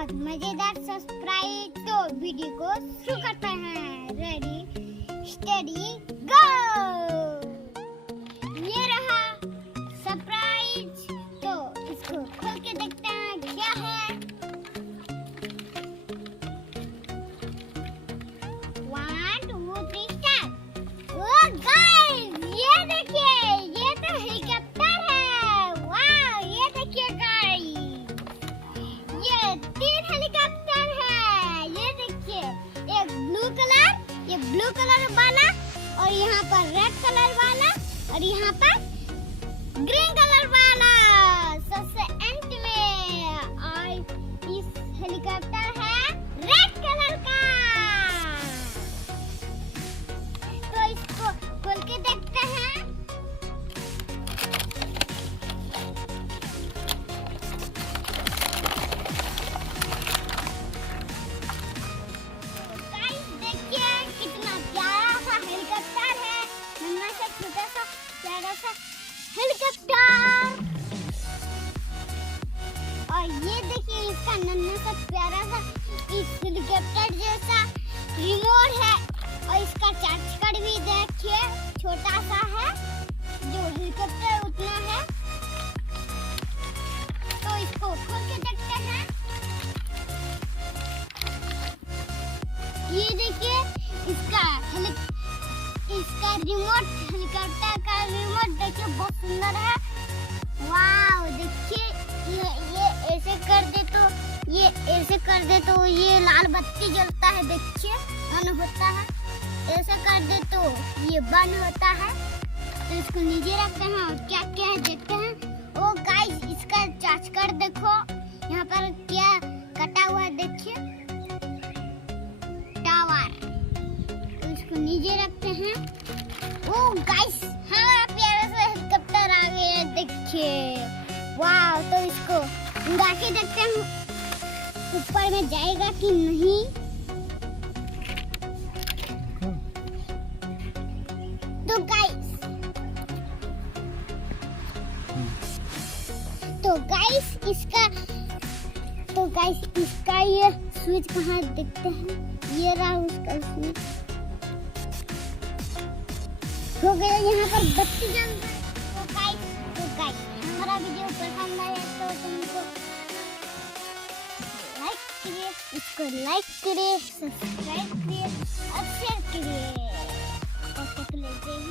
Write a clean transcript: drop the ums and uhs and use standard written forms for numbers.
बहुत मजेदार सरप्राइज। तो वीडियो को शुरू करते हैं। रेडी स्टडी गो। ये रहा सरप्राइज। तो इसको खोल के देखते हैं क्या है। 1 2 3 स्टार्ट। ओ गाइस ये देखिए, ये तो हेलीकॉप्टर है। वाह ये देखिए गाइस, ये 3 हेलीकॉप्टर है। ये देखिए, एक ब्लू कलर वाला, और यहाँ पर रेड कलर वाला, और यहाँ पर ग्रीन कलर वाला सबसे एंड में। और इस हेलीकॉप्टर है रेड कलर का। तो इसको खोल के देखते हैं। गाइस देखिए कितना प्यारा सा हेलीकॉप्टर है। नन्हा सा छोटा सा प्यारा सा हेलीकॉप्टर। और ये देखिए इसका नन्हा सा प्यारा सा इस हेलीकॉप्टर जैसा रिमोट है। और इसका चार्जर भी देखिए छोटा सा है, जो हेलीकॉप्टर उतना है। तो इसको खोल के देखते हैं। ये देखिए इसका रिमोट, हेलीकॉप्टर का रिमोट देखिए बहुत सुंदर है। वाव देखिए, ये ऐसे कर दे तो ये लाल बत्ती जलता है। देखिए ऑन होता है। ऐसे कर दे तो ये बंद होता है। तो इसको नीचे रखते हैं और क्या क्या है देखते हैं। ओ गाइस इसका चार्ज कर देखो, यहाँ पर क्या कटा हुआ है देखिए, टावर। तो इसको नीचे रखते हैं। ओ गाइस हमारा प्यारा सा हेलीकॉप्टर आ गया देखिए। वाह तो इसको उड़ा के देखते हैं ऊपर में जाएगा कि नहीं। तो गाइस इसका ये स्विच कहाँ देखते हैं। ये रहा उसका स्विच। हो गया, यहाँ पर बत्ती जल रहा है। तो गाइस हमारा वीडियो पसंद आया तो तुमको लाइक करिए, इसको लाइक करिए, सब्सक्राइब करिए और शेयर करिए। और तक लेते ही